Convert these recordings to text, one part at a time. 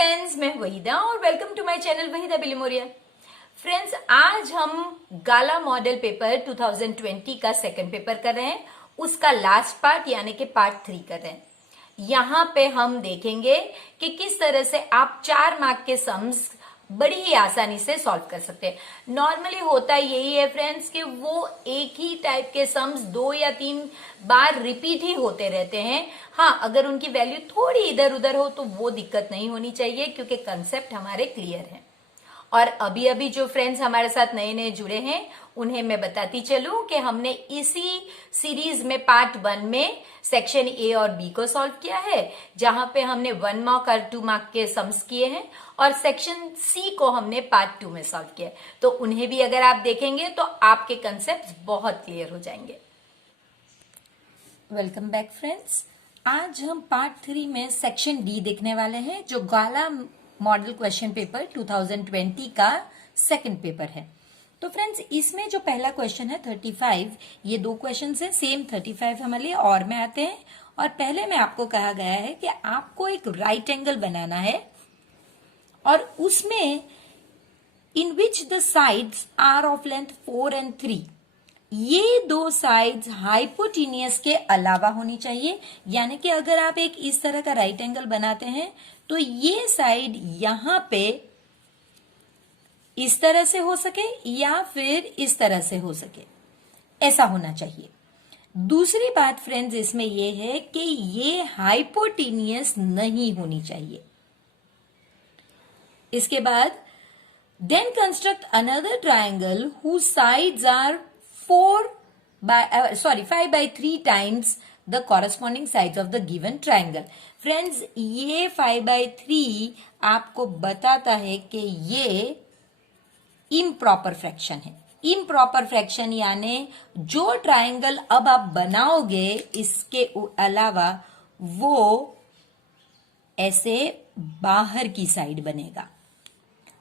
Friends, मैं वहीदा और welcome to my channel Waheeda Bilimoria. Friends, आज हम गाला मॉडल पेपर 2020 का सेकंड पेपर कर रहे हैं। उसका लास्ट पार्ट यानी कि पार्ट 3 कर रहे हैं। यहाँ पे हम देखेंगे कि किस तरह से आप 4 मार्क के सम्स बड़ी ही आसानी से सॉल्व कर सकते हैं। नॉर्मली होता यही है फ्रेंड्स कि वो एक ही टाइप के सम्स 2 या 3 बार रिपीट ही होते रहते हैं। हाँ, अगर उनकी वैल्यू थोड़ी इधर उधर हो तो वो दिक्कत नहीं होनी चाहिए, क्योंकि कंसेप्ट हमारे क्लियर है। और अभी अभी जो फ्रेंड्स हमारे साथ नए नए जुड़े हैं उन्हें मैं बताती चलूं कि हमने इसी सीरीज में पार्ट 1 में सेक्शन ए और बी को सॉल्व किया है, जहां पे हमने 1 मार्क और 2 मार्क के सम्स किए हैं, और सेक्शन सी को हमने पार्ट 2 में सॉल्व किया है। तो उन्हें भी अगर आप देखेंगे तो आपके कंसेप्ट बहुत क्लियर हो जाएंगे। Welcome back friends. आज हम पार्ट 3 में सेक्शन डी देखने वाले हैं, जो गाला मॉडल क्वेश्चन पेपर 2020 का सेकंड पेपर है। तो फ्रेंड्स, इसमें जो पहला क्वेश्चन है 35, ये 2 क्वेश्चन है सेम 35 हमारे लिए और में आते हैं। और पहले में आपको कहा गया है कि आपको एक राइट एंगल बनाना है, और उसमें in which the sides are of length 4 and 3, ये 2 साइड्स हाइपोटेनियस के अलावा होनी चाहिए। यानी कि अगर आप एक इस तरह का राइट एंगल बनाते हैं तो ये साइड यहां पे इस तरह से हो सके या फिर इस तरह से हो सके, ऐसा होना चाहिए। दूसरी बात फ्रेंड्स इसमें यह है कि ये हाइपोटेनियस नहीं होनी चाहिए। इसके बाद then construct another triangle whose sides are 5/3 times the corresponding sides of the given triangle। Friends, ये 5/3 आपको बताता है कि ये इम्प्रॉपर फ्रैक्शन है। इम्प्रॉपर फ्रैक्शन यानी जो ट्राइंगल अब आप बनाओगे इसके अलावा वो ऐसे बाहर की साइड बनेगा।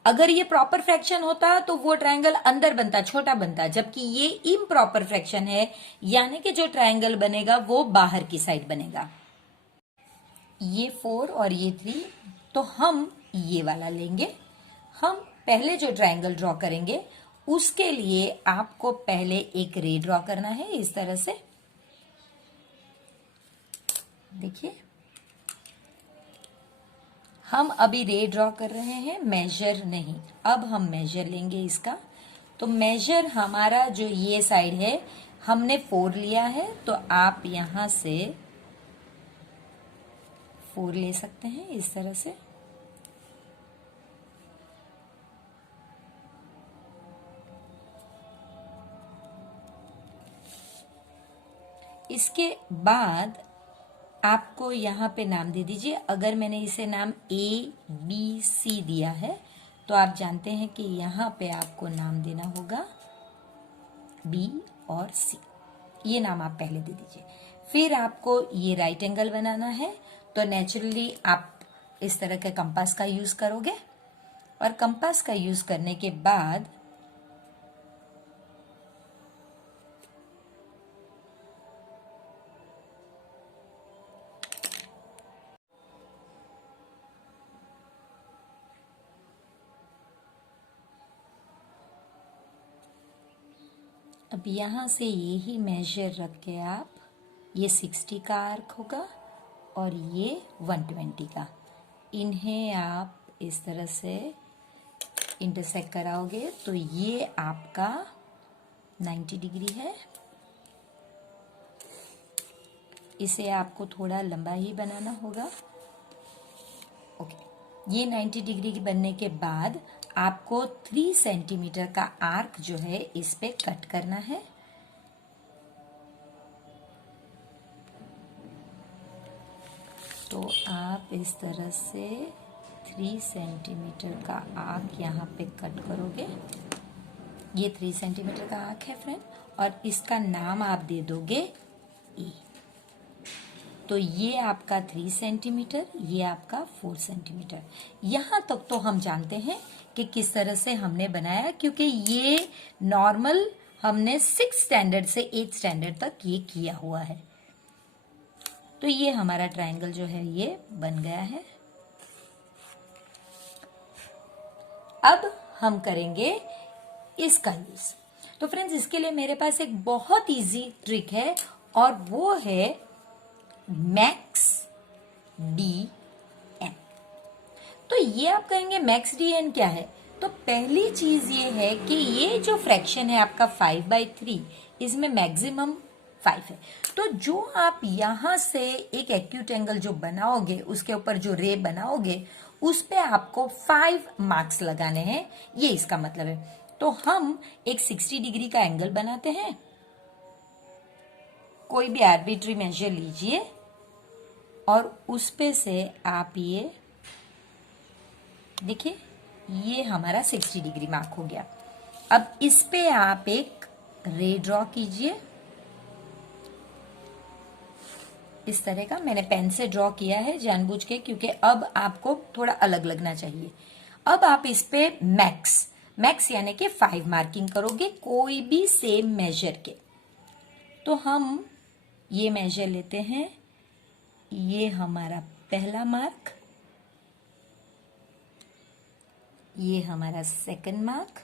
अगर ये प्रॉपर फ्रैक्शन होता तो वो ट्रायंगल अंदर बनता, छोटा बनता, जबकि ये इम्प्रॉपर फ्रैक्शन है यानी कि जो ट्रायंगल बनेगा वो बाहर की साइड बनेगा। ये 4 और ये 3, तो हम ये वाला लेंगे। हम पहले जो ट्रायंगल ड्रॉ करेंगे उसके लिए आपको पहले एक रे ड्रॉ करना है, इस तरह से। देखिए, हम अभी रे ड्रॉ कर रहे हैं, मेजर नहीं। अब हम मेजर लेंगे इसका। तो मेजर हमारा जो ये साइड है हमने 4 लिया है, तो आप यहां से 4 ले सकते हैं, इस तरह से। इसके बाद आपको यहाँ पे नाम दे दीजिए। अगर मैंने इसे नाम ABC दिया है तो आप जानते हैं कि यहाँ पे आपको नाम देना होगा B और C। ये नाम आप पहले दे दीजिए। फिर आपको ये राइट एंगल बनाना है, तो नेचुरली आप इस तरह के कंपास का यूज करोगे, और कंपास का यूज करने के बाद अब यहां से यही मेजर रख के आप, ये 60 का आर्क होगा और ये 120 का, इन्हें आप इस तरह से इंटरसेक्ट कराओगे तो ये आपका 90 डिग्री है। इसे आपको थोड़ा लंबा ही बनाना होगा। ओके, ये 90 डिग्री की बनने के बाद आपको 3 सेंटीमीटर का आर्क जो है इस पे कट करना है। तो आप इस तरह से 3 सेंटीमीटर का आर्क यहाँ पे कट करोगे। ये 3 सेंटीमीटर का आर्क है फ्रेंड, और इसका नाम आप दे दोगे E। तो ये आपका 3 सेंटीमीटर, ये आपका 4 सेंटीमीटर। यहां तक तो हम जानते हैं कि किस तरह से हमने बनाया, क्योंकि ये नॉर्मल हमने 6 स्टैंडर्ड से 8 स्टैंडर्ड तक ये किया हुआ है। तो ये हमारा ट्रायंगल जो है ये बन गया है। अब हम करेंगे इसका यूज। तो फ्रेंड्स, इसके लिए मेरे पास एक बहुत इजी ट्रिक है और वो है मैक्स डी एन। तो ये आप कहेंगे मैक्स डी एन क्या है? तो पहली चीज ये है कि ये जो फ्रैक्शन है आपका 5/3, इसमें मैक्सिमम 5 है। तो जो आप यहां से एक एक्यूट एंगल जो बनाओगे, उसके ऊपर जो रे बनाओगे, उस पे आपको 5 मार्क्स लगाने हैं, ये इसका मतलब है। तो हम एक 60 डिग्री का एंगल बनाते हैं, कोई भी आर्बिट्री मेजर लीजिए और उस पे से आप ये देखिए, ये हमारा 60 डिग्री मार्क हो गया। अब इस पे आप एक रे ड्रॉ कीजिए, इस तरह का। मैंने पेन से ड्रॉ किया है जानबूझ के, क्योंकि अब आपको थोड़ा अलग लगना चाहिए। अब आप इस पे मैक्स यानी कि 5 मार्किंग करोगे कोई भी सेम मेजर के। तो हम ये मेजर लेते हैं, ये हमारा पहला मार्क, ये हमारा सेकंड मार्क,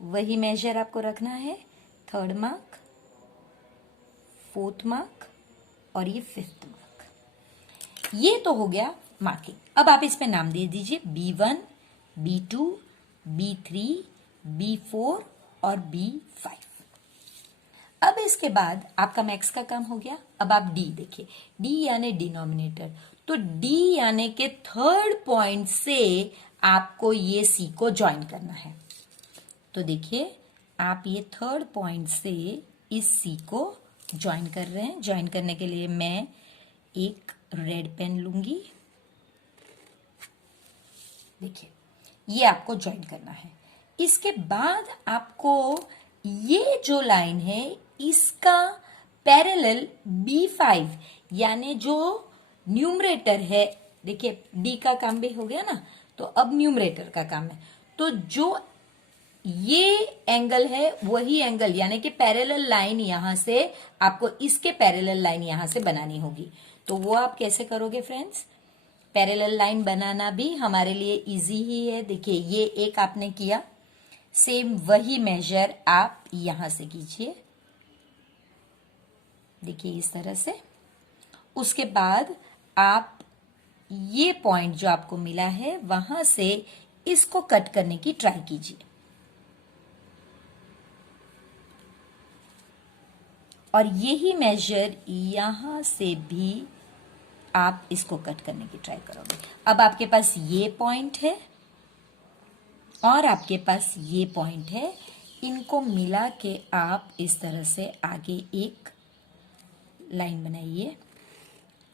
वही मेजर आपको रखना है, थर्ड मार्क, फोर्थ मार्क और ये फिफ्थ मार्क। ये तो हो गया मार्किंग। अब आप इस पे नाम दे दीजिए B1, B2, B3, B4 और B5। अब इसके बाद आपका मैक्स का काम हो गया। अब आप डी देखिए, डी यानी डिनोमिनेटर। तो डी यानी के थर्ड पॉइंट से आपको ये सी को ज्वाइन करना है। तो देखिए, आप ये थर्ड पॉइंट से इस सी को ज्वाइन कर रहे हैं। ज्वाइन करने के लिए मैं एक रेड पेन लूंगी। देखिए, ये आपको ज्वाइन करना है। इसके बाद आपको ये जो लाइन है, इसका पैरेलल B5 यानी जो न्यूमरेटर है, देखिए डी का काम भी हो गया ना, तो अब न्यूमरेटर का काम है। तो जो ये एंगल है, वही एंगल यानी कि पैरेलल लाइन यहां से आपको इसके पैरेलल लाइन यहां से बनानी होगी। तो वो आप कैसे करोगे फ्रेंड्स? पैरेलल लाइन बनाना भी हमारे लिए इजी ही है। देखिए, ये एक आपने किया, सेम वही मेजर आप यहां से कीजिए। देखिए इस तरह से। उसके बाद आप ये पॉइंट जो आपको मिला है, वहां से इसको कट करने की ट्राई कीजिए। और यही मेजर यहां से भी आप इसको कट करने की ट्राई करोगे। अब आपके पास ये पॉइंट है और आपके पास ये पॉइंट है, इनको मिला के आप इस तरह से आगे एक लाइन बनाइए।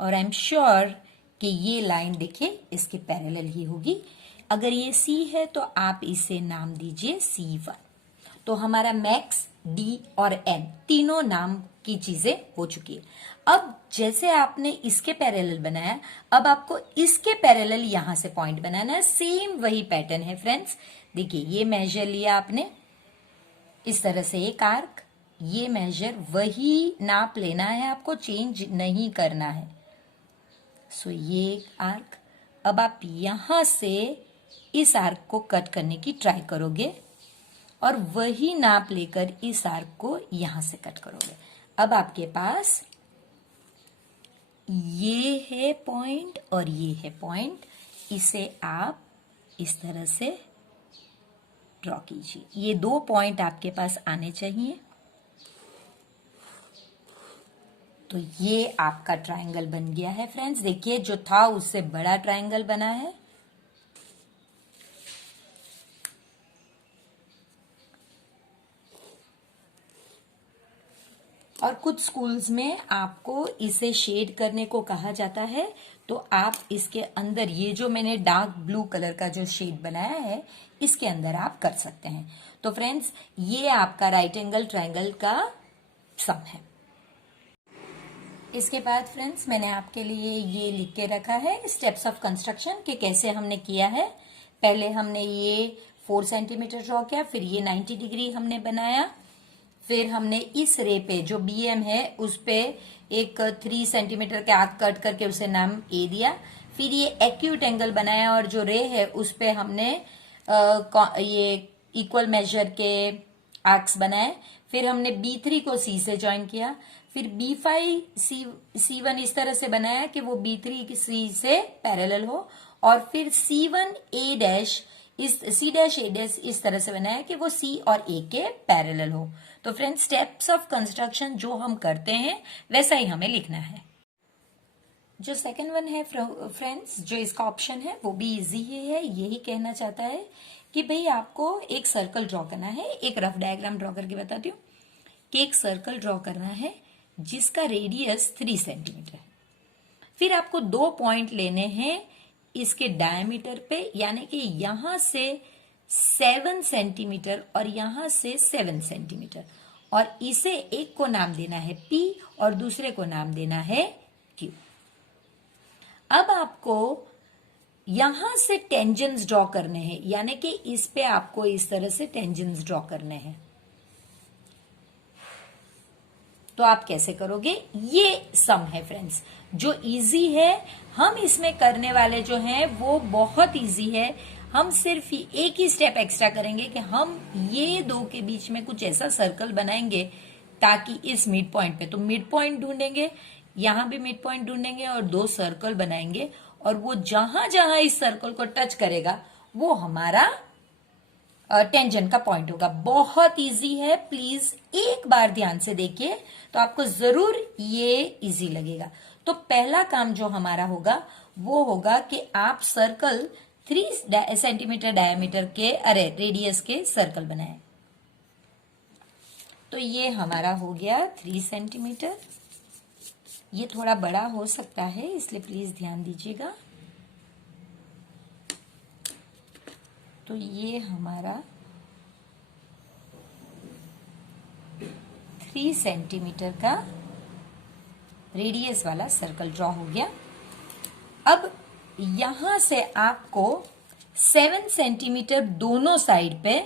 और आई एम श्योर कि ये लाइन देखिए इसके पैरेलल ही होगी। अगर ये सी है तो आप इसे नाम दीजिए C1। तो हमारा मैक्स, डी और एन तीनों नाम की चीजें हो चुकी है। अब जैसे आपने इसके पैरेलल बनाया, अब आपको इसके पैरेलल यहां से पॉइंट बनाना है। सेम वही पैटर्न है फ्रेंड्स। देखिए, ये मेजर लिया आपने, इस तरह से एक आर्क, ये मेजर वही नाप लेना है आपको, चेंज नहीं करना है। सो ये एक आर्क। अब आप यहां से इस आर्क को कट करने की ट्राई करोगे और वही नाप लेकर इस आर्क को यहां से कट करोगे। अब आपके पास ये है पॉइंट और ये है पॉइंट, इसे आप इस तरह से ड्रॉ कीजिए। ये दो पॉइंट आपके पास आने चाहिए। तो ये आपका ट्रायंगल बन गया है फ्रेंड्स। देखिए, जो था उससे बड़ा ट्रायंगल बना है। और कुछ स्कूल्स में आपको इसे शेड करने को कहा जाता है, तो आप इसके अंदर ये जो मैंने डार्क ब्लू कलर का जो शेड बनाया है, इसके अंदर आप कर सकते हैं। तो फ्रेंड्स, ये आपका राइट एंगल ट्रायंगल का सम है। इसके बाद फ्रेंड्स, मैंने आपके लिए ये लिख के रखा है स्टेप्स ऑफ कंस्ट्रक्शन कि कैसे हमने किया है। पहले हमने ये 4 सेंटीमीटर ड्रॉ किया, फिर ये 90 डिग्री हमने बनाया, फिर हमने इस रे पे जो BM है उस पे एक 3 सेंटीमीटर के आर्क कट करके उसे नाम A दिया। फिर ये एक्यूट एंगल बनाया और जो रे है उस पे हमने ये इक्वल मेजर के आर्क्स बनाए, फिर हमने B3 को C से ज्वाइन किया, फिर B5 C1 इस तरह से बनाया कि वो B3 की C से पैरेलल हो, और फिर C1 A डैश इस C डैश A डैश इस तरह से बनाया कि वो C और A के पैरेलल हो। तो फ्रेंड्स, स्टेप्स ऑफ कंस्ट्रक्शन जो हम करते हैं वैसा ही हमें लिखना है। जो सेकंड वन है फ्रेंड्स, जो इसका ऑप्शन है वो भी इजी ही है। यही कहना चाहता है कि भाई आपको एक सर्कल ड्रॉ करना है। एक रफ डायग्राम ड्रॉ करके बताती हूँ कि एक सर्कल ड्रॉ करना है जिसका रेडियस 3 सेंटीमीटर है। फिर आपको 2 पॉइंट लेने हैं इसके डायमीटर पे, यानी कि यहां से 7 सेंटीमीटर और यहां से 7 सेंटीमीटर, और इसे एक को नाम देना है P और दूसरे को नाम देना है Q। अब आपको यहां से टेंजेंट्स ड्रॉ करने हैं, यानी कि इस पे आपको इस तरह से टेंजेंट्स ड्रॉ करने हैं। तो आप कैसे करोगे? ये सम है फ्रेंड्स, जो इजी है। हम इसमें करने वाले जो हैं वो बहुत इजी है। हम सिर्फ एक ही स्टेप एक्स्ट्रा करेंगे कि हम ये दो के बीच में कुछ ऐसा सर्कल बनाएंगे ताकि इस मिड पॉइंट पे, तो मिड पॉइंट ढूंढेंगे, यहां भी मिड पॉइंट ढूंढेंगे और 2 सर्कल बनाएंगे, और वो जहां जहां इस सर्कल को टच करेगा वो हमारा टेंजेंट का पॉइंट होगा। बहुत इजी है, प्लीज एक बार ध्यान से देखिए तो आपको जरूर ये इजी लगेगा। तो पहला काम जो हमारा होगा वो होगा कि आप सर्कल 3 सेंटीमीटर डायमीटर के रेडियस के सर्कल बनाएं। तो ये हमारा हो गया 3 सेंटीमीटर। ये थोड़ा बड़ा हो सकता है, इसलिए प्लीज ध्यान दीजिएगा। तो ये हमारा 3 सेंटीमीटर का रेडियस वाला सर्कल ड्रॉ हो गया। अब यहां से आपको 7 सेंटीमीटर दोनों साइड पे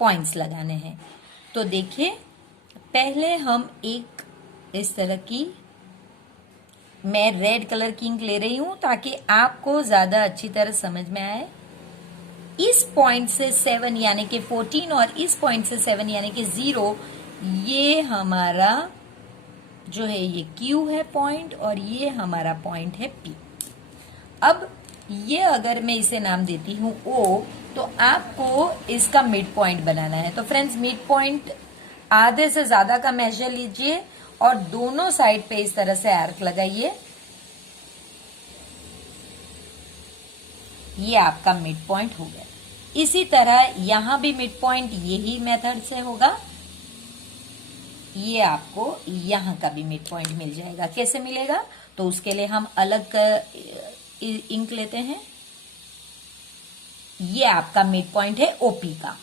पॉइंट्स लगाने हैं। तो देखिए, पहले हम एक इस तरह की, मैं रेड कलर की इंक ले रही हूं ताकि आपको ज्यादा अच्छी तरह समझ में आए। इस पॉइंट से 7 यानी कि 14 और इस पॉइंट से 7 यानी कि 0, ये हमारा जो है ये Q है पॉइंट, और ये हमारा पॉइंट है P। अब ये अगर मैं इसे नाम देती हूं O, तो आपको इसका मिड पॉइंट बनाना है। तो फ्रेंड्स, मिड पॉइंट आधे से ज्यादा का मेजर लीजिए और दोनों साइड पे इस तरह से आर्क लगाइए। ये आपका मिड पॉइंट हो गया। इसी तरह यहां भी मिड पॉइंट यही मेथड से होगा। ये आपको यहां का भी मिड पॉइंट मिल जाएगा। कैसे मिलेगा? तो उसके लिए हम अलग इंक लेते हैं। ये आपका मिड पॉइंट है OP का,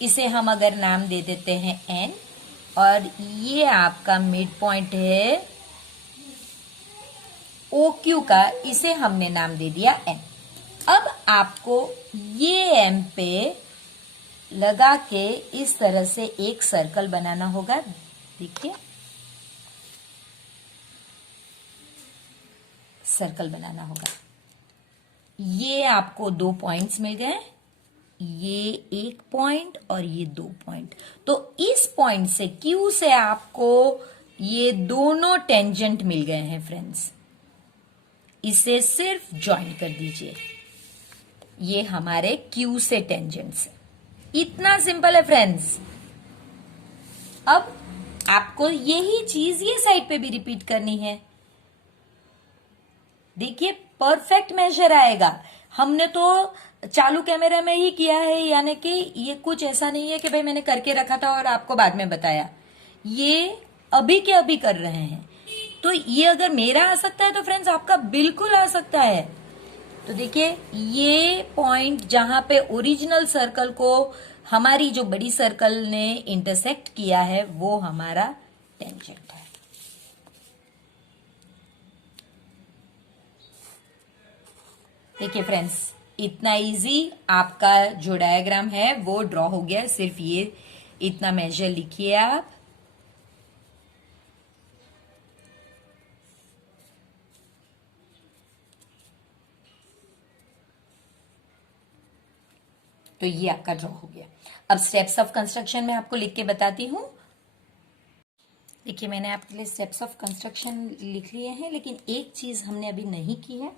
इसे हम अगर नाम दे देते हैं N, और ये आपका मिड पॉइंट है OQ का, इसे हमने नाम दे दिया N। अब आपको ये M पे लगा के इस तरह से एक सर्कल बनाना होगा। देखिए, सर्कल बनाना होगा। ये आपको 2 पॉइंट्स मिल गए, ये 1 पॉइंट और ये 2 पॉइंट। तो इस पॉइंट से Q से आपको ये दोनों टेंजेंट मिल गए हैं फ्रेंड्स। इसे सिर्फ ज्वाइन कर दीजिए। ये हमारे Q से टेंजेंट्स है। इतना सिंपल है फ्रेंड्स। अब आपको यही चीज ये साइड पे भी रिपीट करनी है। देखिए, परफेक्ट मेजर आएगा। हमने तो चालू कैमरा में ही किया है, यानी कि ये कुछ ऐसा नहीं है कि भाई मैंने करके रखा था और आपको बाद में बताया। ये अभी के अभी कर रहे हैं। तो ये अगर मेरा आ सकता है तो फ्रेंड्स आपका बिल्कुल आ सकता है। तो देखिए, ये पॉइंट जहां पे ओरिजिनल सर्कल को हमारी जो बड़ी सर्कल ने इंटरसेक्ट किया है वो हमारा टेंजेंट है। देखिए फ्रेंड्स, इतना इजी आपका जो डायग्राम है वो ड्रॉ हो गया। सिर्फ ये इतना मेजर लिखिए आप। तो ये आपका ड्रॉ हो गया। अब स्टेप्स ऑफ कंस्ट्रक्शन में आपको लिख के बताती हूँ। देखिए मैंने आपके लिए स्टेप्स ऑफ कंस्ट्रक्शन लिख लिए हैं, लेकिन एक चीज हमने अभी नहीं की है,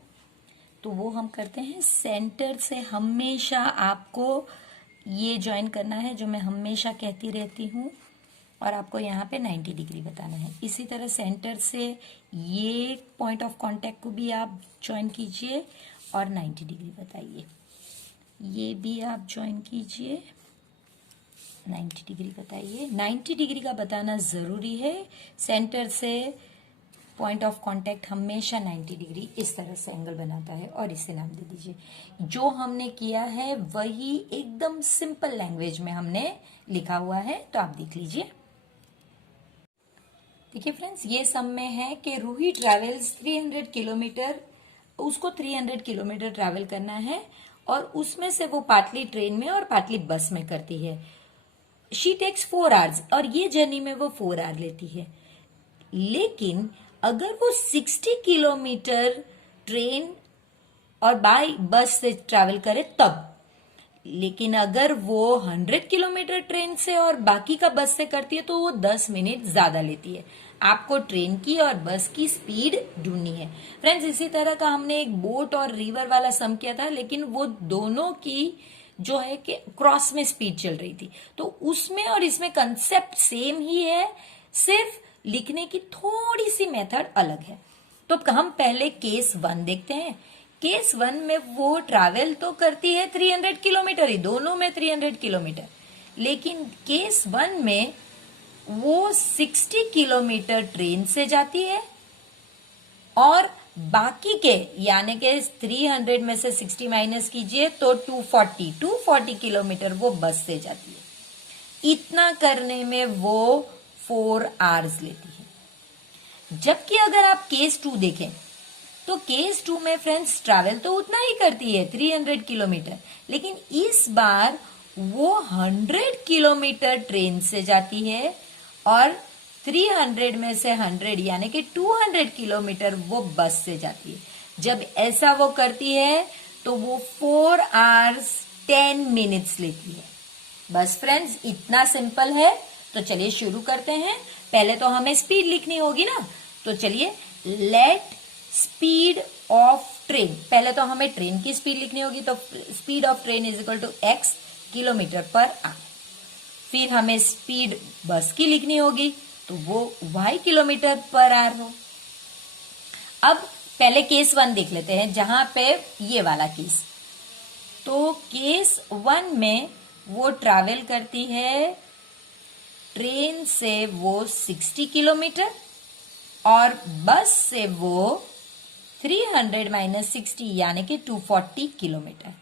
तो वो हम करते हैं। सेंटर से हमेशा आपको ये ज्वाइन करना है, जो मैं हमेशा कहती रहती हूँ, और आपको यहाँ पे 90 डिग्री बताना है। इसी तरह सेंटर से ये पॉइंट ऑफ कांटेक्ट को भी आप ज्वाइन कीजिए और 90 डिग्री बताइए। ये भी आप ज्वाइन कीजिए, 90 डिग्री बताइए। 90 डिग्री का बताना जरूरी है। सेंटर से पॉइंट ऑफ कांटेक्ट हमेशा 90 डिग्री इस तरह से एंगल बनाता है, और इसे नाम दे दीजिए। जो हमने किया है वही एकदम सिंपल लैंग्वेज में हमने लिखा हुआ है, तो आप देख लीजिए। देखिए फ्रेंड्स, ये सम में है कि रूही ट्रेवल्स 300 किलोमीटर, उसको 300 किलोमीटर ट्रैवल करना है, और उसमें से वो पार्टली ट्रेन में और पार्टली बस में करती है। शी टेक्स 4 आवर्स, और ये जर्नी में वो 4 आवर लेती है। लेकिन अगर वो 60 किलोमीटर ट्रेन और बाय बस से ट्रैवल करे तब, लेकिन अगर वो 100 किलोमीटर ट्रेन से और बाकी का बस से करती है तो वो 10 मिनट ज्यादा लेती है। आपको ट्रेन की और बस की स्पीड ढूंढनी है। फ्रेंड्स, इसी तरह का हमने एक बोट और रिवर वाला सम किया था, लेकिन वो दोनों की जो है कि क्रॉस में स्पीड चल रही थी, तो उसमें और इसमें कंसेप्ट सेम ही है, सिर्फ लिखने की थोड़ी सी मेथड अलग है। तो हम पहले केस 1 देखते हैं। केस 1 में वो ट्रैवल तो करती है 300 किलोमीटर ही, दोनों में 300 किलोमीटर, लेकिन केस 1 में वो 60 किलोमीटर ट्रेन से जाती है, और बाकी के यानी कि 300 में से 60 माइनस कीजिए तो 240 किलोमीटर वो बस से जाती है। इतना करने में वो 4 आवर्स लेती है। जबकि अगर आप केस 2 देखें तो केस 2 में फ्रेंड्स ट्रैवल तो उतना ही करती है 300 किलोमीटर, लेकिन इस बार वो 100 किलोमीटर ट्रेन से जाती है, और 300 में से 100 यानी कि 200 किलोमीटर वो बस से जाती है। जब ऐसा वो करती है तो वो 4 आवर्स 10 मिनट्स लेती है। बस फ्रेंड्स, इतना सिंपल है। तो चलिए शुरू करते हैं। पहले तो हमें स्पीड लिखनी होगी ना, तो चलिए लेट स्पीड ऑफ ट्रेन, पहले तो हमें ट्रेन की स्पीड लिखनी होगी, तो speed of train is equal to x kilometre per hour. फिर हमें स्पीड बस की लिखनी होगी, तो वो y किलोमीटर पर आवर हो। अब पहले केस 1 देख लेते हैं, जहां पे ये वाला केस। तो केस 1 में वो ट्रैवल करती है ट्रेन से वो 60 किलोमीटर, और बस से वो 300 माइनस 60 यानी कि 240 किलोमीटर,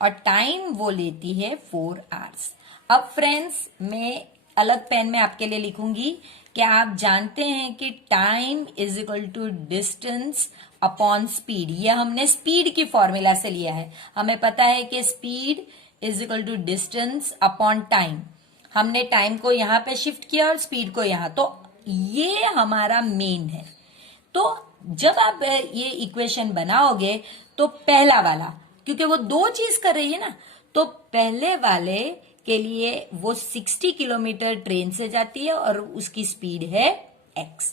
और टाइम वो लेती है 4 आवर्स। अब फ्रेंड्स, मैं अलग पेन में आपके लिए लिखूंगी कि आप जानते हैं कि time is equal to distance upon speed. ये हमने स्पीड की फॉर्मूला से लिया है। हमें पता है कि speed is equal to distance upon time. हमने टाइम को यहां पे शिफ्ट किया और स्पीड को यहां, तो ये हमारा मेन है। तो जब आप ये इक्वेशन बनाओगे तो पहला वाला, क्योंकि वो 2 चीज कर रही है ना, तो पहले वाले के लिए वो 60 किलोमीटर ट्रेन से जाती है और उसकी स्पीड है x।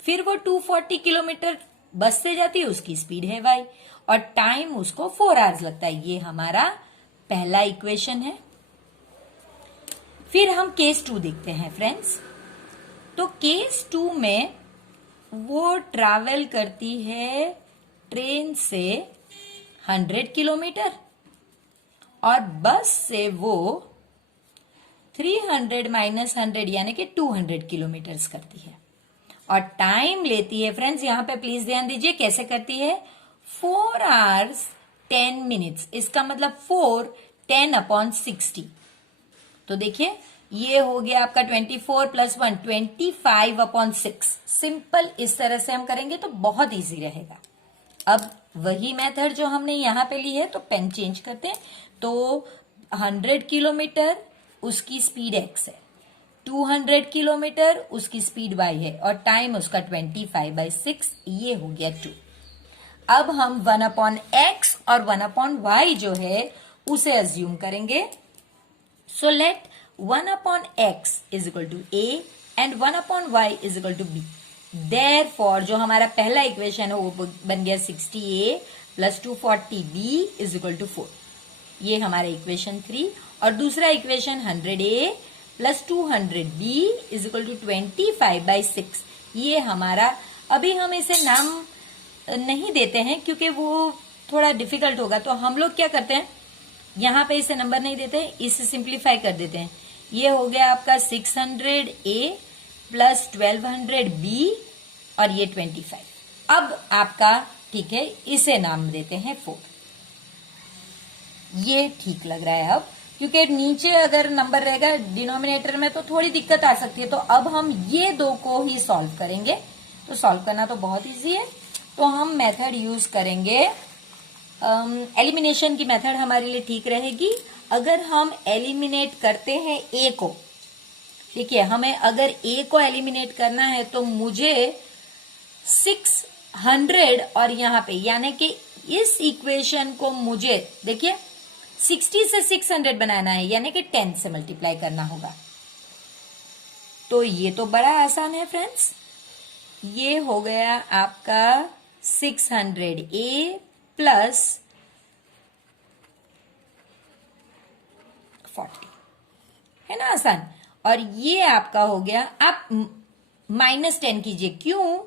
फिर वो 240 किलोमीटर बस से जाती है, उसकी स्पीड है y, और टाइम उसको 4 आवर्स लगता है। ये हमारा पहला इक्वेशन है। फिर हम केस 2 देखते हैं फ्रेंड्स। तो केस 2 में वो ट्रैवल करती है ट्रेन से 100 किलोमीटर, और बस से वो 300 माइनस 100 यानी कि 200 किलोमीटर करती है, और टाइम लेती है फ्रेंड्स, यहां पे प्लीज ध्यान दीजिए कैसे करती है, 4 आवर्स 10 मिनट्स। इसका मतलब 4 10 अपॉन 60। तो देखिए ये हो गया आपका 24 प्लस 1 25 अपॉन 6। सिंपल इस तरह से हम करेंगे तो बहुत इजी रहेगा। अब वही मेथड जो हमने यहां पे ली है, तो पेन चेंज करते हैं। तो 100 किलोमीटर उसकी स्पीड x है, 200 किलोमीटर उसकी स्पीड y है, और टाइम उसका 25/6, ये हो गया 2। अब हम 1 अपॉन x और 1 अपॉन y जो है उसे अज्यूम करेंगे. So let 1/x is equal to a and 1/y is equal to b. Therefore जो हमारा पहला इक्वेशन है वो बन गया 60a plus 240b is equal to 4. ये हमारा इक्वेशन 3. और दूसरा equation 100a plus 200b is equal to 25/6. ये हमारा, अभी हम इसे नाम नहीं देते हैं क्योंकि वो थोड़ा डिफिकल्ट होगा, तो हम लोग क्या करते हैं, यहां पे इसे नंबर नहीं देते, इसे सिंप्लीफाई कर देते हैं. ये हो गया आपका 600a प्लस 1200b और ये 25. अब आपका ठीक है, इसे नाम देते हैं 4. ये ठीक लग रहा है अब, क्योंकि नीचे अगर नंबर रहेगा डिनोमिनेटर में तो थोड़ी दिक्कत आ सकती है. तो अब हम ये दो को ही सॉल्व करेंगे. तो सॉल्व करना तो बहुत इजी है. तो हम मेथड यूज करेंगे, एलिमिनेशन की मेथड हमारे लिए ठीक रहेगी. अगर हम एलिमिनेट करते हैं a को, देखिए हमें अगर a को एलिमिनेट करना है तो मुझे 600 और यहां पे यानी कि इस इक्वेशन को मुझे देखिए 60 से 600 बनाना है, यानी कि 10 से मल्टीप्लाई करना होगा. तो ये तो बड़ा आसान है फ्रेंड्स. ये हो गया आपका 600a प्लस 40, है ना आसान. और ये आपका हो गया, आप -10 कीजिए. क्यों?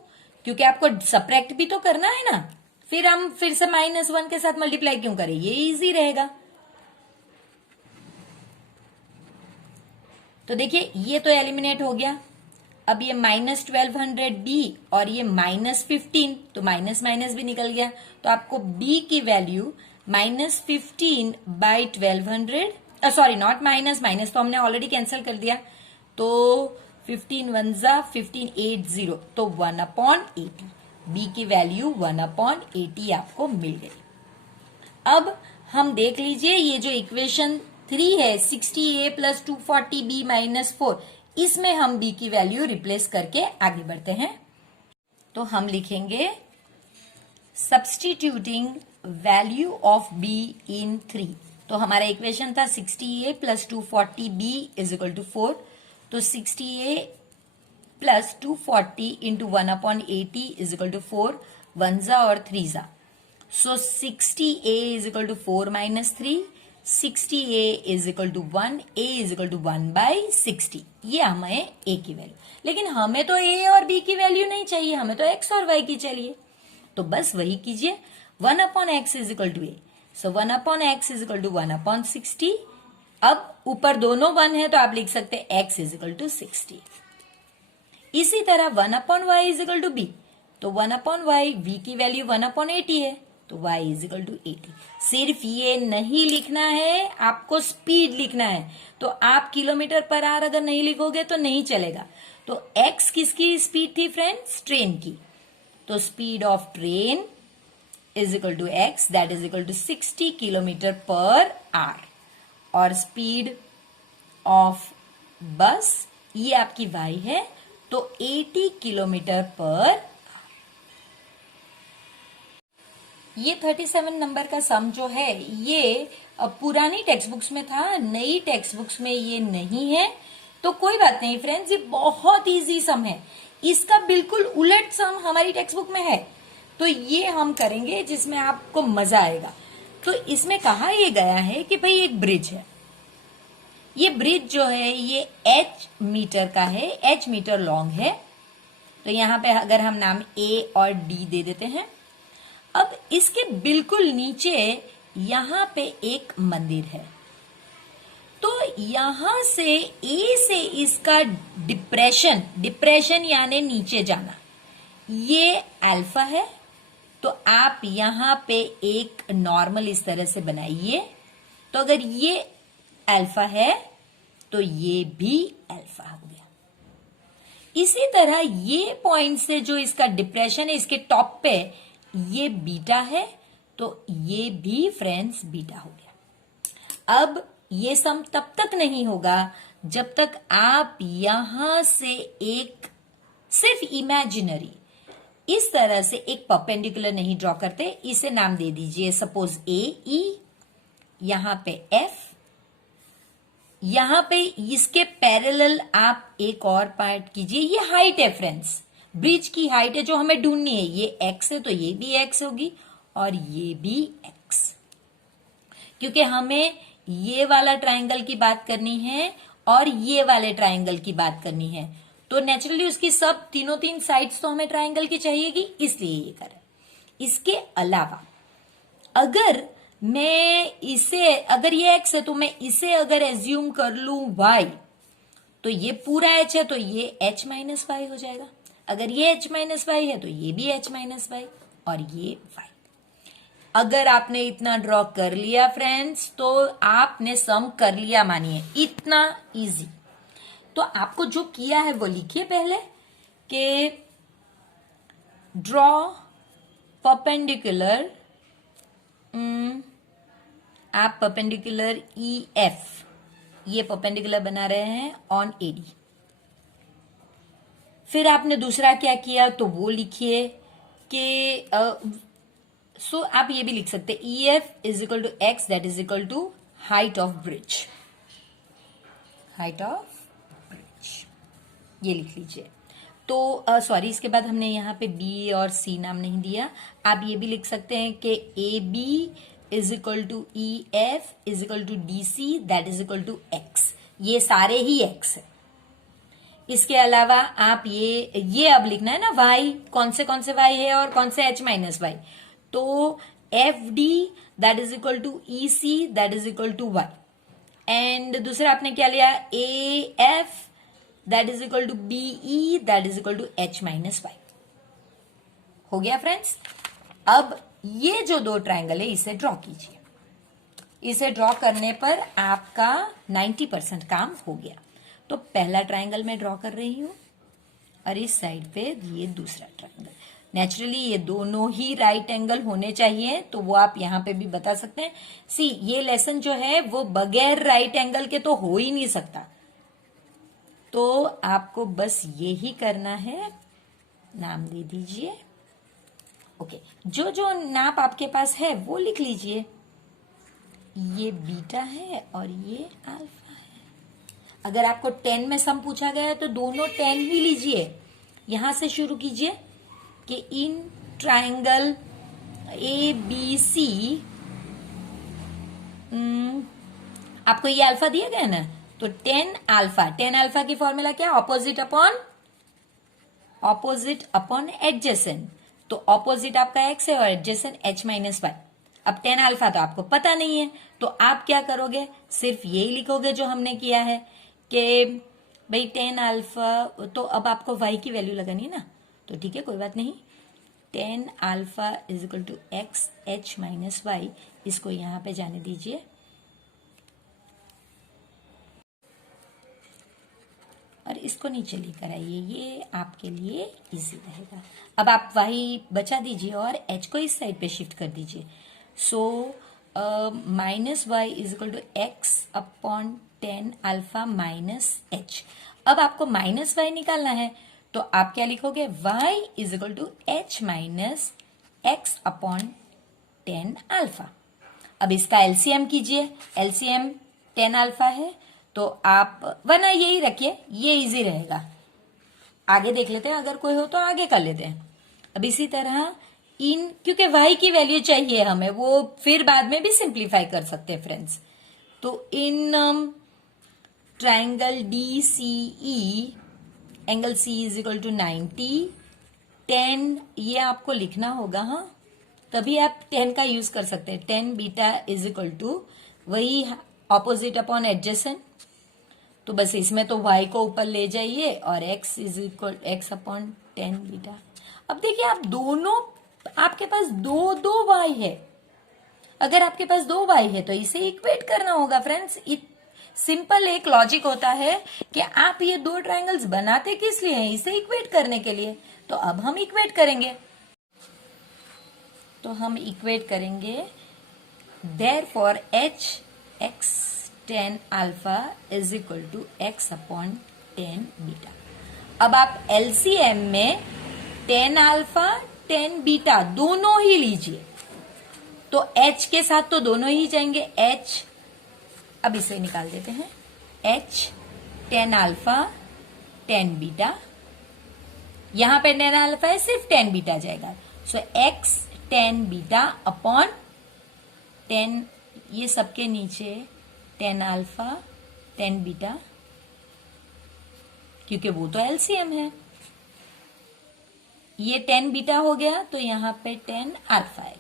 क्योंकि आपको सब्ट्रैक्ट भी तो करना है ना. फिर हम फिर से -1 के साथ मल्टीप्लाई क्यों करें, ये इजी रहेगा. तो देखिए ये तो एलिमिनेट हो गया. अब ये -1200b और ये -15, तो माइनस माइनस भी निकल गया. तो आपको b की value -15/1200, sorry not minus, minus तो हमने ऑलरेडी कैंसिल कर दिया. तो 15 1 जा 1580, तो 1/80. b की वैल्यू 1/80 आपको मिल गई. अब हम देख लीजिए ये जो इक्वेशन 3 है 60a प्लस 240b माइनस 4, इसमें हम b की वैल्यू रिप्लेस करके आगे बढ़ते हैं. तो हम लिखेंगे सब्सटीट्यूटिंग वैल्यू ऑफ b इन 3. तो हमारा इक्वेशन था 60a plus 240b is equal to 4. तो 60a plus 240 into 1/80 is equal to 4. 1 जा और 3 जा. So 60a is equal to 4 minus 3. 60a is equal to 1, a is equal to 1/60. ये हमें a की वैल्यू. लेकिन हमें तो a और b की वैल्यू नहीं चाहिए, हमें तो x और y की चाहिए. तो बस वही कीजिए. 1/x is equal to a. So 1/x is equal to 1/60. अब ऊपर दोनों 1 है तो आप लिख सकते हैं x इज इक्वल टू 60. इसी तरह 1/y is equal to b. तो 1/y, v की वैल्यू 1/80 है, तो y इज इक्वल टू 80. सिर्फ ये नहीं लिखना है, आपको स्पीड लिखना है. तो आप किलोमीटर पर आवर अगर नहीं लिखोगे तो नहीं चलेगा. तो x किसकी स्पीड थी फ्रेंड्स? ट्रेन की. तो speed of train is equal to x, that is equal to 60 kilometre per hour. और स्पीड ऑफ बस, ये आपकी y है, तो 80 किलोमीटर पर. ये 37 नंबर का सम जो है ये पुरानी टेक्स्ट बुक्स में था, नई टेक्स्ट बुक्स में ये नहीं है. तो कोई बात नहीं फ्रेंड्स, ये बहुत इजी सम है. इसका बिल्कुल उलट सम हमारी टेक्स्ट बुक में है, तो ये हम करेंगे जिसमें आपको मजा आएगा. तो इसमें कहा यह गया है कि भाई एक ब्रिज है. ये ब्रिज जो है ये h मीटर का है, h मीटर लॉन्ग है. तो यहां पे अगर हम नाम a और d दे देते हैं. अब इसके बिल्कुल नीचे यहां पे एक मंदिर है. तो यहां से A से इसका डिप्रेशन यानी नीचे जाना, ये अल्फा है. तो आप यहां पे एक नॉर्मल इस तरह से बनाइए. तो अगर ये अल्फा है तो ये भी अल्फा हो गया. इसी तरह ये पॉइंट से जो इसका डिप्रेशन है इसके टॉप पे, ये बीटा है, तो ये भी फ्रेंड्स बीटा हो गया. अब ये सम तब तक नहीं होगा जब तक आप यहां से एक सिर्फ इमेजिनरी इस तरह से एक परपेंडिकुलर नहीं ड्रॉ करते. इसे नाम दे दीजिए सपोज ए ई, यहां पे f, यहां पे इसके पैरेलल आप एक और पार्ट कीजिए। ये हाइट है फ्रेंड्स, ब्रिज की हाइट है जो हमें ढूंढनी है। ये x है तो ये भी x होगी और ये भी x, क्योंकि हमें ये वाला ट्रायंगल की बात करनी है और ये वाले ट्रायंगल की बात करनी है, तो नेचुरली उसकी सब तीन साइड्स तो हमें ट्रायंगल की चाहिएगी, इसलिए ये करें। इसके अलावा अगर मैं इसे, अगर ये x है तो मैं इसे अगर एज्यूम कर लूं y, तो ये पूरा h है तो ये h माइनस वाई हो जाएगा। अगर ये h माइनस वाई है तो ये भी h माइनस वाई और ये y। अगर आपने इतना ड्रॉ कर लिया फ्रेंड्स तो आपने सम कर लिया, मानिए इतना इजी। तो आपको जो किया है वो लिखिए पहले कि ड्रॉ परपेंडिकुलर, आप परपेंडिकुलर EF, ये परपेंडिकुलर बना रहे हैं ऑन AD। फिर आपने दूसरा क्या किया तो वो लिखिए कि सो आप ये भी लिख सकते हैं EF is equal to x that is equal to height of bridge, height of bridge, ये लिख लीजिए। तो सॉरी, इसके बाद हमने यहाँ पे B और C नाम नहीं दिया। आप ये भी लिख सकते हैं कि AB is equal to EF is equal to DC that is equal to X, ये सारे ही X है। इसके अलावा आप ये अब लिखना है ना Y, कौन से Y है और कौन से H माइनस वाई, तो FD that is equal to EC that is equal to Y, and दूसरा आपने क्या लिया AF that is equal to BE that is equal to H minus y. हो गया फ्रेंड्स। अब ये जो दो ट्रायंगल है इसे ड्रॉ कीजिए। इसे ड्रॉ करने पर आपका 90% काम हो गया। तो पहला ट्रायंगल मैं ड्रॉ कर रही हूं और इस साइड पे ये दूसरा ट्रायंगल। नेचुरली ये दोनों ही राइट एंगल होने चाहिए, तो वो आप यहां पे भी बता सकते हैं। सी, ये लेसन जो है वो बगैर राइट एंगल के तो हो ही नहीं सकता, तो आपको बस ये ही करना है। नाम दे दीजिए, ओके। जो जो नाप आपके पास है वो लिख लीजिए। ये बीटा है और ये अल्फा है। अगर आपको 10 में सम पूछा गया है तो दोनों 10 ही लीजिए। यहां से शुरू कीजिए कि इन ट्रायंगल ABC आपको ये अल्फा दिया गया ना, तो 10 अल्फा की फॉर्मूला क्या, ऑपोजिट अपॉन एडजेसेंट। तो ऑपोजिट आपका x है और एडजेसेंट h माइनस वाई। अब 10 अल्फा तो आपको पता नहीं है, तो आप क्या करोगे, सिर्फ यही लिखोगे जो हमने किया है कि भाई 10 अल्फा, तो अब आपको y की वैल्यू लगानी है ना, तो ठीक है कोई बात नहीं। 10 alpha is equal to x h minus y, इसको यहां पे जाने दीजिए और इसको नीचे लेकर आइए, ये आपके लिए इजी रहेगा। अब आप y बचा दीजिए और h को इस साइड पे शिफ्ट कर दीजिए। So minus y is equal to x upon 10 alpha minus h। अब आपको माइनस वाई निकालना है, तो आप क्या लिखोगे, y is equal to h minus x upon 10 alpha. अब इसका एलसीएम कीजिए, एलसीएम 10 अल्फा है, तो आप वरना यही रखिए, ये इजी रहेगा। आगे देख लेते हैं, अगर कोई हो तो आगे कर लेते हैं। अब इसी तरह इन, क्योंकि y की वैल्यू चाहिए हमें, वो फिर बाद में भी सिंप्लीफाई कर सकते हैं फ्रेंड्स। तो in triangle DCE angle C is equal to 90, 10 ये आपको लिखना होगा, हाँ, तभी आप 10 का यूज कर सकते हैं। 10 बीटा इज इक्वल टू वही ऑपोजिट अपॉन एडजेसेंट, तो बस इसमें तो y को ऊपर ले जाइए और x is equal x upon 10 beta. अब देखिए, आप दोनों, आपके पास दो y है। अगर आपके पास 2 y है तो इसे इक्वेट करना होगा फ्रेंड्स। सिंपल एक लॉजिक होता है कि आप ये दो ट्रायंगल्स बनाते किस लिए हैं, इसे इक्वेट करने के लिए। तो अब हम इक्वेट करेंगे, तो हम इक्वेट करेंगे therefore h x 10 alpha is equal to x upon 10 beta. अब आप एलसीएम में 10 अल्फा 10 बीटा दोनों ही लीजिए, तो h के साथ तो दोनों ही जाएंगे, h, अब इसे निकाल देते हैं, h tan alpha tan beta, यहां पे tan अल्फा है, सिर्फ tan बीटा जाएगा। सो x tan beta upon tan, ये सबके नीचे tan अल्फा tan बीटा, क्योंकि वो तो एलसीएम है। ये tan बीटा हो गया तो यहां पे tan अल्फा आएगा।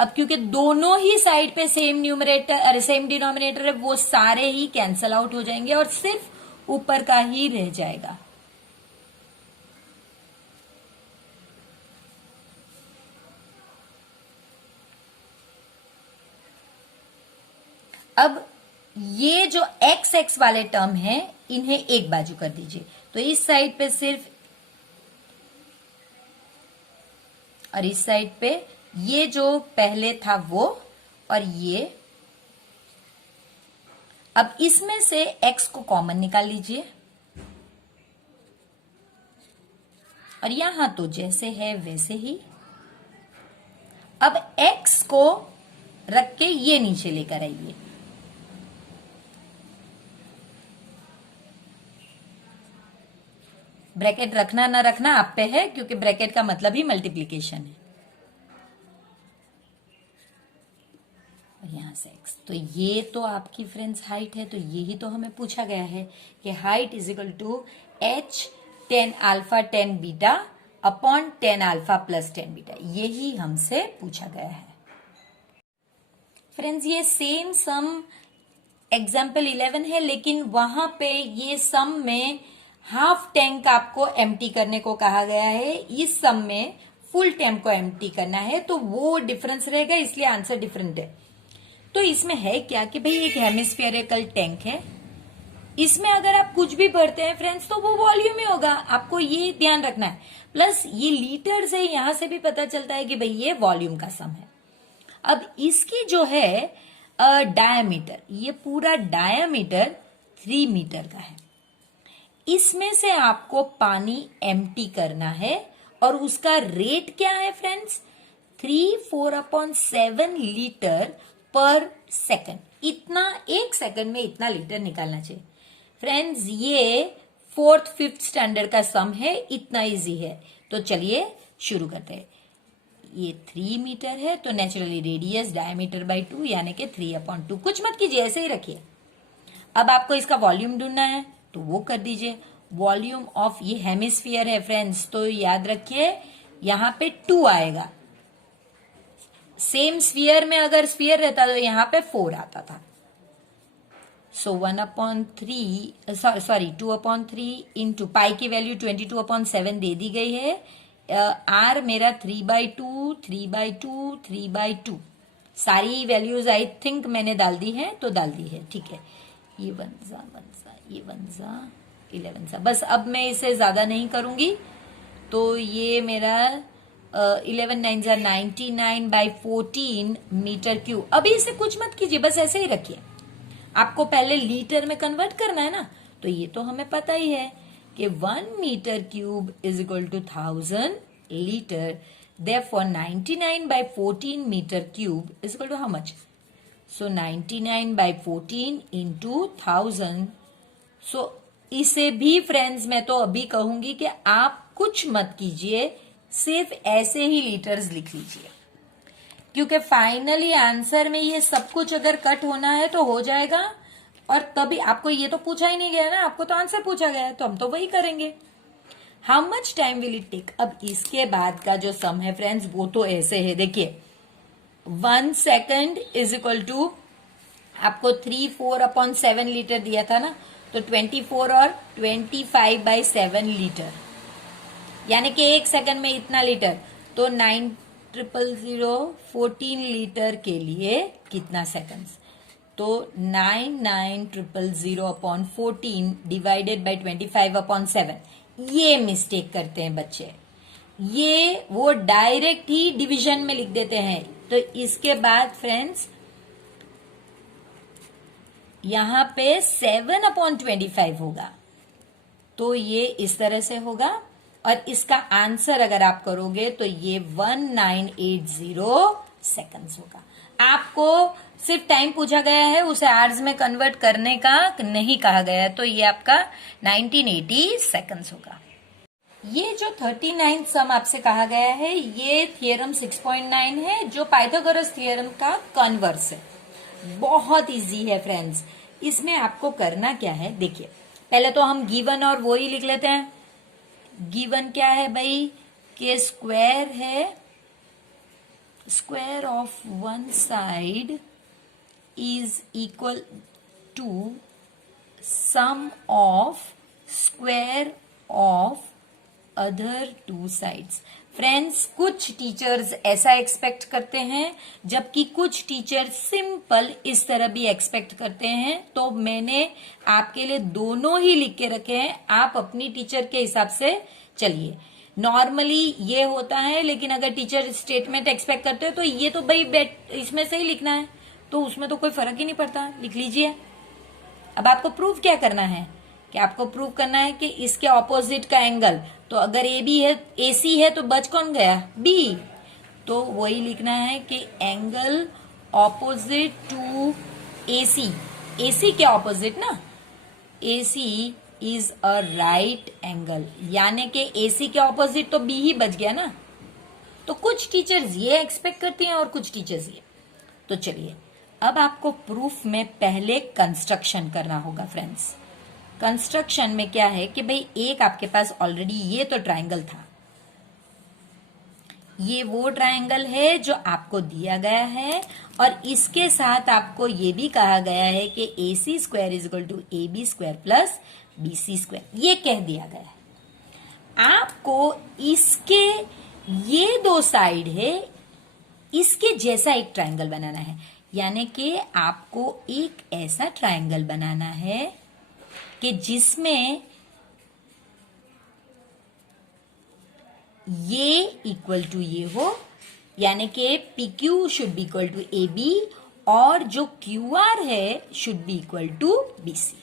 अब क्योंकि दोनों ही साइड पे सेम न्यूमरेटर अरे सेम डिनोमिनेटर है, वो सारे ही कैंसल आउट हो जाएंगे और सिर्फ ऊपर का ही रह जाएगा। अब ये जो एक्स एक्स वाले टर्म है इन्हें एक बाजू कर दीजिए, तो इस साइड पे सिर्फ और इस साइड पे ये जो पहले था वो और ये, अब इसमें से x को कॉमन निकाल लीजिए और यहां तो जैसे है वैसे ही। अब x को रख के ये नीचे लेकर आइए, ब्रैकेट रखना ना रखना आप पे है, क्योंकि ब्रैकेट का मतलब ही मल्टीप्लीकेशन है। और यहां से x, तो ये तो आपकी फ्रेंड्स हाइट है, तो यही तो हमें पूछा गया है कि height is equal to h tan alpha tan beta upon tan alpha plus tan beta, यही हमसे पूछा गया है। फ्रेंड्स ये सेम सम एग्जाम्पल 11 है, लेकिन वहां पे ये सम में हाफ टैंक आपको एम्प्टी करने को कहा गया है, इस सम में फुल टैंक को एम्प्टी करना है, तो वो डिफरेंस रहेगा, इसलिए आंसर डिफरेंट है। तो इसमें है क्या कि भाई एक हेमिस्फेरिकल टैंक है, इसमें अगर आप कुछ भी भरते हैं फ्रेंड्स तो वो वॉल्यूम ही होगा, आपको ये ध्यान रखना है। प्लस ये लीटर से, यहां से भी पता चलता है कि भाई ये वॉल्यूम का सम है। अब इसकी जो है डायामीटर, ये पूरा डायामीटर 3 मीटर का है, इसमें से आपको पानी एम्प्टी करना है और उसका रेट क्या है फ्रेंड्स, 3/4/7 लीटर पर सेकंड। इतना एक सेकंड में इतना लीटर निकालना चाहिए फ्रेंड्स। ये 4th 5th स्टैंडर्ड का सम है, इतना इजी है। तो चलिए शुरू करते हैं। ये 3 मीटर है तो नेचुरली रेडियस डायमीटर बाई 2 यानी कि 3/2। कुछ मत कीजिए, ऐसे ही रखिए। अब आपको इसका वॉल्यूम ढूंढना है तो वो कर दीजिए। वॉल्यूम ऑफ, ये हेमिस्फीयर है फ्रेंड्स, तो याद रखिए यहां पे 2 आएगा। सेम स्फीयर में अगर स्फीयर रहता तो यहां पे 4 आता था। सो 1/3 सॉरी 2/3 इंटू पाई की वैल्यू 22/7 दे दी गई है। आर मेरा 3/2 3/2 3/2 सारी वैल्यूज आई थिंक मैंने डाल दी है, तो डाल दी है, ठीक है। ये 1 ये 1 11 सा, बस अब मैं इसे ज्यादा नहीं करूंगी। तो ये मेरा 11 9 99/14 मीटर क्यूब। अभी इसे कुछ मत कीजिए, बस ऐसे ही रखिए। आपको पहले लीटर में कन्वर्ट करना है ना, तो ये तो हमें पता ही है कि 1 metre cube is equal to 1000 litre. Therefore 99/14 metre cube is equal to how much? So 99/14 into 1000। So इसे भी फ्रेंड्स मैं तो अभी कहूंगी कि आप कुछ मत कीजिए, सिर्फ ऐसे ही लीटर्स लिख लीजिए, क्योंकि फाइनली आंसर में ये सब कुछ अगर कट होना है तो हो जाएगा। और तभी आपको ये तो पूछा ही नहीं गया ना, आपको तो आंसर पूछा गया है, तो हम तो वही करेंगे। How much time will it take? अब इसके बाद का जो सम है फ्रेंड्स वो तो ऐसे है, देखिए 1 सेकेंड इज इक्वल टू आपको 3/4/7 लीटर दिया था ना, तो 24 और 25/7 लीटर, यानी कि एक सेकंड में इतना लीटर। तो 9,000 14 लीटर के लिए कितना सेकंड्स? तो 99,000/14 डिवाइडेड बाय 25/7। ये मिस्टेक करते हैं बच्चे, ये वो डायरेक्ट ही डिवीजन में लिख देते हैं। तो इसके बाद फ्रेंड्स यहां पे 7/25 होगा, तो ये इस तरह से होगा और इसका आंसर अगर आप करोगे तो ये 1980 सेकंड्स होगा। आपको सिर्फ टाइम पूछा गया है, उसे आवर्स में कन्वर्ट करने का नहीं कहा गया है, तो ये आपका 1980 सेकंड्स होगा। ये जो 39 सम आपसे कहा गया है ये थियरम 6.9 है, जो पाइथागोरस थियरम का कन्वर्स है। बहुत इजी है फ्रेंड्स। इसमें आपको करना क्या है, देखिए पहले तो हम गिवन और वो ही लिख लेते हैं। गिवन क्या है भाई, के स्क्वायर है, square of one side is equal to sum of square of other two sides. Friends, कुछ टीचर्स ऐसा एक्सपेक्ट करते हैं, जबकि कुछ टीचर सिंपल इस तरह भी एक्सपेक्ट करते हैं। तो मैंने आपके लिए दोनों ही लिख के रखे हैं, आप अपनी टीचर के हिसाब से चलिए। नॉर्मली ये होता है, लेकिन अगर टीचर स्टेटमेंट एक्सपेक्ट करते हैं तो ये तो भाई इसमें से ही लिखना है, तो उसमें तो कोई फर्क ही नहीं पड़ता, लिख लीजिए। अब आपको प्रूव क्या करना है, कि आपको प्रूव करना है कि इसके ऑपोजिट का एंगल, तो अगर ए बी है, ए सी है, तो बच कौन गया, बी। तो वही लिखना है कि एंगल ऑपोजिट टू ए सी। ए सी के ऑपोजिट ना, ए C is a right angle, यानी कि ए सी के ऑपोजिट तो बी ही बच गया ना। तो कुछ टीचर्स ये एक्सपेक्ट करती हैं और कुछ टीचर्स ये। तो चलिए अब आपको प्रूफ में पहले कंस्ट्रक्शन करना होगा फ्रेंड्स। कंस्ट्रक्शन में क्या है कि भाई एक आपके पास ऑलरेडी ये तो ट्रायंगल था, ये वो ट्रायंगल है जो आपको दिया गया है, और इसके साथ आपको ये भी कहा गया है कि A C square is equal to A B square plus B C square, ये कह दिया गया है। आपको इसके ये दो साइड है, इसके जैसा एक ट्रायंगल बनाना है, यानी कि आपको एक ऐसा ट्रायंगल बनाना है कि जिसमें ये इक्वल टू ये हो, यानी कि P Q should be equal to A B, और जो क्यू आर है should be equal to B C.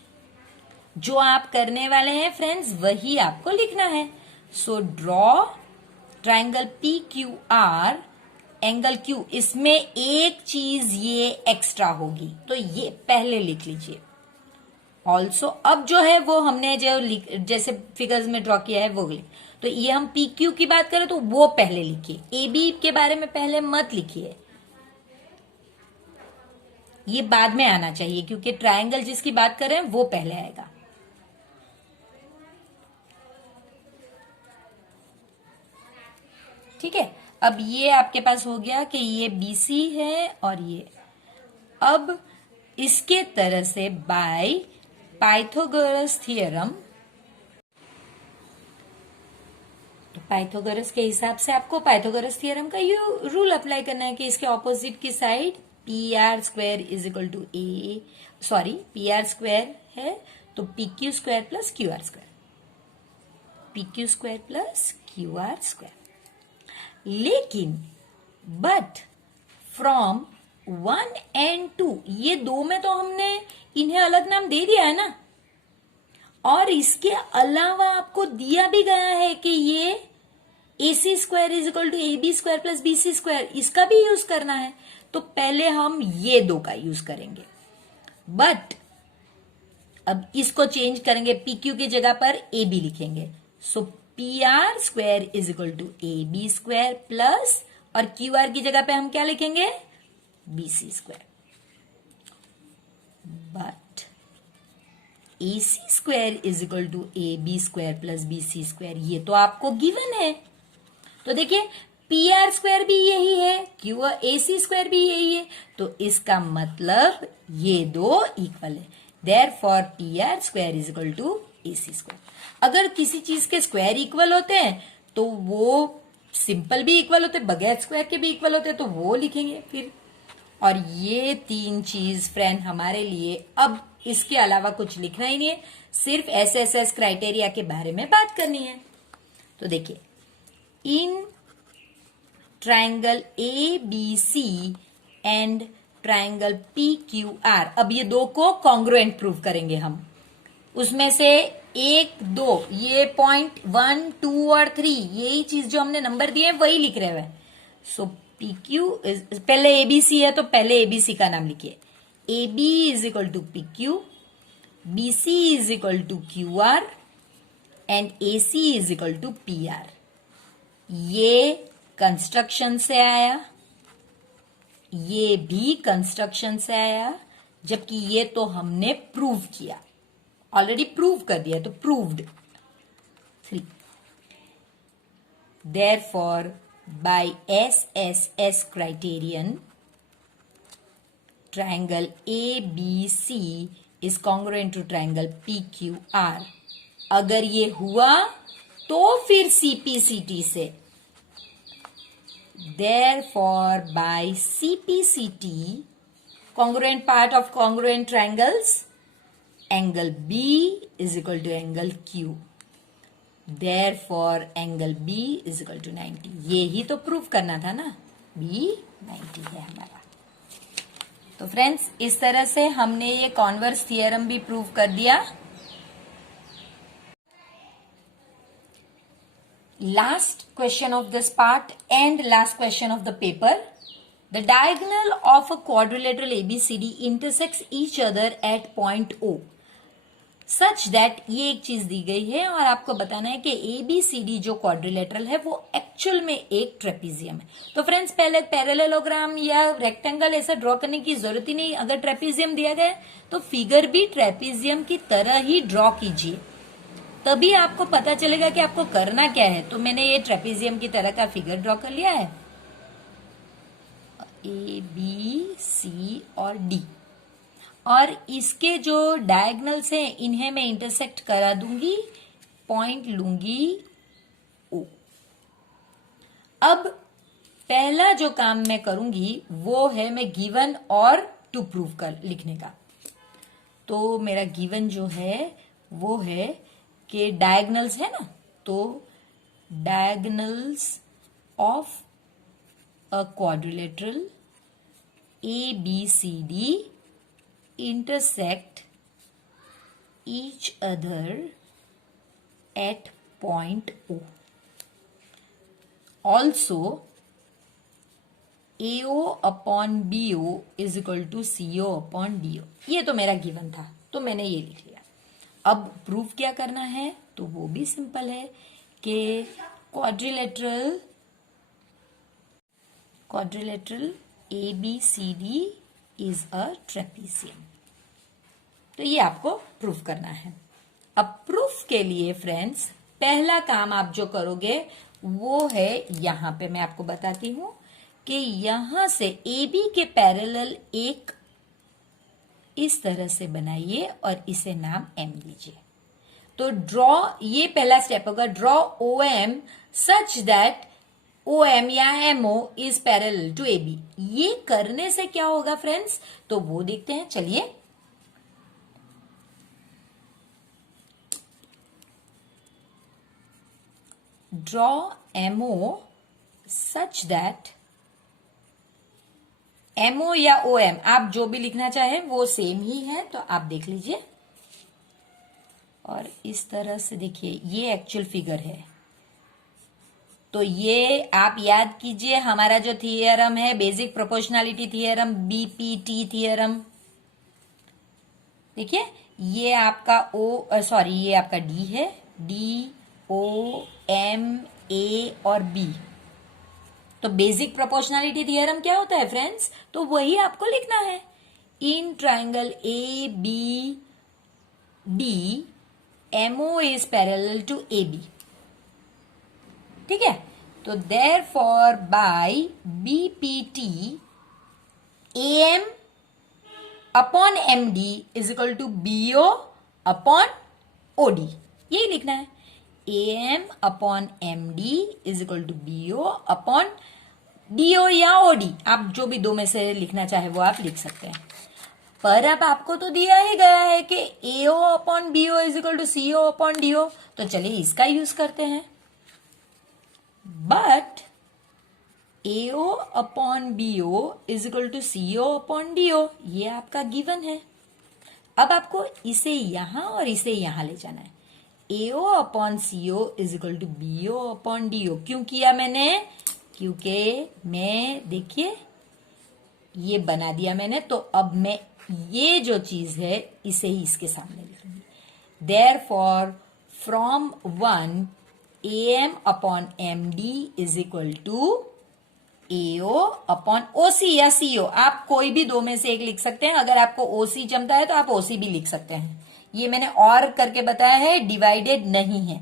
जो आप करने वाले हैं फ्रेंड्स वही आपको लिखना है। So draw triangle P Q are, angle Q, इसमें एक चीज ये एक्स्ट्रा होगी, तो ये पहले लिख लीजिए। ऑल्सो अब जो है वो हमने जो जैसे फिगर्स में ड्रॉ किया है वो लिख, तो ये हम पी क्यू की बात करें तो वो पहले लिखिए, ए बी के बारे में पहले मत लिखिए, ये बाद में आना चाहिए, क्योंकि ट्रायंगल जिसकी बात कर रहे हैं वो पहले आएगा। ठीक है, अब ये आपके पास हो गया कि ये BC है और ये। अब इसके तरह से बाय पाइथागोरस थियरम, तो पाइथागोरस के हिसाब से आपको पाइथागोरस थियरम का ये रूल अप्लाई करना है कि इसके ऑपोजिट की side P R square is equal to A, sorry P R square है तो P Q square plus Q R square, P Q square plus Q R square. लेकिन बट फ्रॉम 1 and 2, ये दो में तो हमने इन्हें अलग नाम दे दिया है ना, और इसके अलावा आपको दिया भी गया है कि ये A C square is equal to A B square plus B C square, इसका भी यूज करना है। तो पहले हम ये दो का यूज करेंगे, बट अब इसको चेंज करेंगे, पी क्यू की जगह पर ए बी लिखेंगे। So P R square is equal to A B square plus, और क्यू आर की जगह पे हम क्या लिखेंगे, B C square. But A C square is equal to A B square plus B C square, ये तो आपको गिवन है। तो देखिए पी आर स्क्वायर भी यही है, क्यू ए सी स्क्वायर भी यही है, तो इसका मतलब ये दो इक्वल है। Therefore P R square is equal to A C square. अगर किसी चीज के स्क्वायर इक्वल होते हैं तो वो सिंपल भी इक्वल होते, बगैर स्क्वायर के भी इक्वल होते, तो वो लिखेंगे फिर। और ये तीन चीज फ्रेंड हमारे लिए अब इसके अलावा कुछ लिखना ही नहीं है, सिर्फ एसएसएस क्राइटेरिया के बारे में बात करनी है। तो देखिए in triangle A B C and triangle P Q R, अब ये दो को कॉन्ग्रुएंट प्रूव करेंगे हम। उसमें से 1 2 ये पॉइंट 1 2 और 3 यही चीज जो हमने नंबर दिए वही लिख रहे हुए। सो पी क्यू इज, पहले एबीसी है तो पहले एबीसी का नाम लिखिए। A B is equal to P Q, B C is equal to Q R and A C is equal to P R. ये कंस्ट्रक्शन से आया, ये भी कंस्ट्रक्शन से आया, जबकि ये तो हमने प्रूव किया, ऑलरेडी प्रूव कर दिया, तो proved. 3 therefore by SSS criterion triangle ABC is congruent to triangle PQR। अगर ये हुआ तो फिर CPCT से, therefore by CPCT congruent part of congruent triangles angle B is equal to angle Q, therefore angle B is equal to 90। ये ही तो prove करना था ना, B 90 है हमारा। तो फ्रेंड्स इस तरह से हमने ये कॉन्वर्स थियरम भी प्रूव कर दिया। Last question of this part and last question of the paper. The diagonal of a quadrilateral ABCD intersects each other at point O such that, ये एक चीज दी गई है और आपको बताना है कि ABCD जो क्वाड्रिलेटरल है वो एक्चुअल में एक ट्रेपीजियम है। तो फ्रेंड्स पहले पैरेललोग्राम या रेक्टेंगल ऐसा ड्रॉ करने की जरूरत ही नहीं। अगर ट्रेपीजियम दिया गया है तो फिगर भी ट्रेपीजियम की तरह ही ड्रॉ कीजिए, तभी आपको पता चलेगा कि आपको करना क्या है। तो मैंने ये ट्रेपीजियम की तरह का फिगर ड्रॉ कर लिया है, ए बी सी और डी, और इसके जो डायगोनल्स हैं इन्हें मैं इंटरसेक्ट करा दूंगी, पॉइंट लूंगी ओ। अब पहला जो काम मैं करूंगी वो है मैं गिवन और टू प्रूव कर लिखने का। तो मेरा गिवन जो है वो है कि डायगोनल्स है ना, तो diagonals of a quadrilateral ABCD intersect each other at point O. Also, AO upon BO is equal to CO upon DO। ये तो मेरा गिवन था तो मैंने ये लिख लिया। अब प्रूफ क्या करना है, तो वो भी सिंपल है कि quadrilateral ABCD is a trapezium. तो ये आपको प्रूफ करना है। अब प्रूफ के लिए फ्रेंड्स पहला काम आप जो करोगे वो है, यहां पे मैं आपको बताती हूं कि यहां से AB के पैरेलल एक इस तरह से बनाइए और इसे नाम M दीजिए। तो ड्रॉ, ये पहला स्टेप होगा, draw OM such that OM या MO is parallel to AB। ये करने से क्या होगा फ्रेंड्स, तो वो देखते हैं, चलिए। Draw MO such that, MO या OM आप जो भी लिखना चाहें वो सेम ही है, तो आप देख लीजिए। और इस तरह से देखिए, ये एक्चुअल फिगर है। तो ये आप याद कीजिए, हमारा जो थियरम है basic proportionality theorem, BPT theorem. देखिए ये आपका ये आपका D है, D O M A और B। तो बेसिक प्रोपोर्शनैलिटी थियरम क्या होता है फ्रेंड्स, तो वही आपको लिखना है। In triangle ABD MO is parallel to AB। ठीक है, तो therefore by BPT AM upon MD is equal to BO upon OD, यही लिखना है। AM upon MD is equal to BO upon DO या OD, आप जो भी दो में से लिखना चाहे वो आप लिख सकते हैं। पर अब आपको तो दिया ही गया है कि AO upon BO is equal to CO upon DO, तो चलिए इसका यूज करते हैं। But AO upon BO is equal to CO upon DO, ये आपका गिवन है। अब आपको इसे यहां और इसे यहां ले जाना है। AO upon CO is equal to BO upon DO। क्यों किया मैंने? क्योंकि मैं देखिए ये बना दिया मैंने, तो अब मैं ये जो चीज है इसे ही इसके सामने लिखूंगी। Therefore, from 1 AM upon MD is equal to AO upon OC या CO। आप कोई भी दो में से एक लिख सकते हैं। अगर आपको OC जमता है तो आप OC भी लिख सकते हैं। ये मैंने और करके बताया है, डिवाइडेड नहीं है।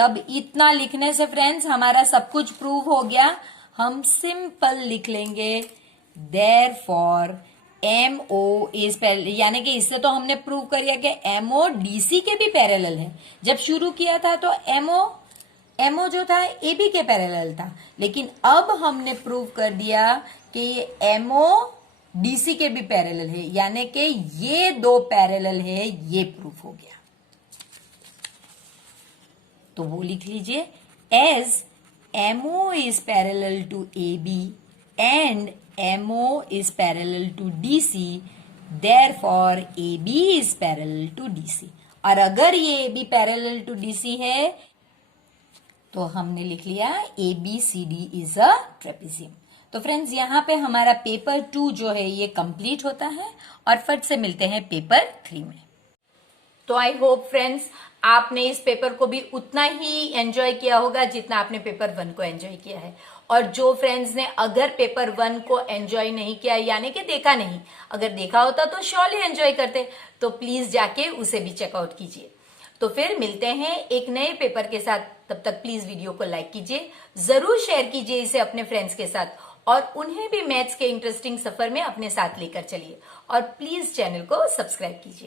अब इतना लिखने से फ्रेंड्स हमारा सब कुछ प्रूव हो गया। हम सिंपल लिख लेंगे therefore MO इज पैरेलल, यानी कि इससे तो हमने प्रूव कर दिया कि MO DC के भी पैरेलल है। जब शुरू किया था तो MO जो था AB के पैरेलल था, लेकिन अब हमने प्रूव कर दिया कि ये MO DC के भी पैरेलल है, यानी कि ये दो पैरेलल है, ये प्रूफ हो गया। तो वो लिख लीजिए, as MO is parallel to AB and MO is parallel to DC, therefore AB is parallel to DC। और अगर ये AB parallel to DC है तो हमने लिख लिया ABCD is a trapezium। तो फ्रेंड्स यहाँ पे हमारा पेपर 2 जो है ये कंप्लीट होता है और फट से मिलते हैं पेपर 3 में। तो आई होप फ्रेंड्स आपने इस पेपर को भी उतना ही एंजॉय किया होगा जितना आपने पेपर 1 को एंजॉय किया है। और जो फ्रेंड्स ने अगर पेपर 1 को एंजॉय नहीं किया, यानी कि देखा नहीं, अगर देखा होता तो श्योरली एंजॉय करते, तो प्लीज जाके उसे भी चेकआउट कीजिए। तो फिर मिलते हैं एक नए पेपर के साथ। तब तक प्लीज वीडियो को लाइक कीजिए, जरूर शेयर कीजिए इसे अपने फ्रेंड्स के साथ, और उन्हें भी मैथ्स के इंटरेस्टिंग सफर में अपने साथ लेकर चलिए। और प्लीज चैनल को सब्सक्राइब कीजिए।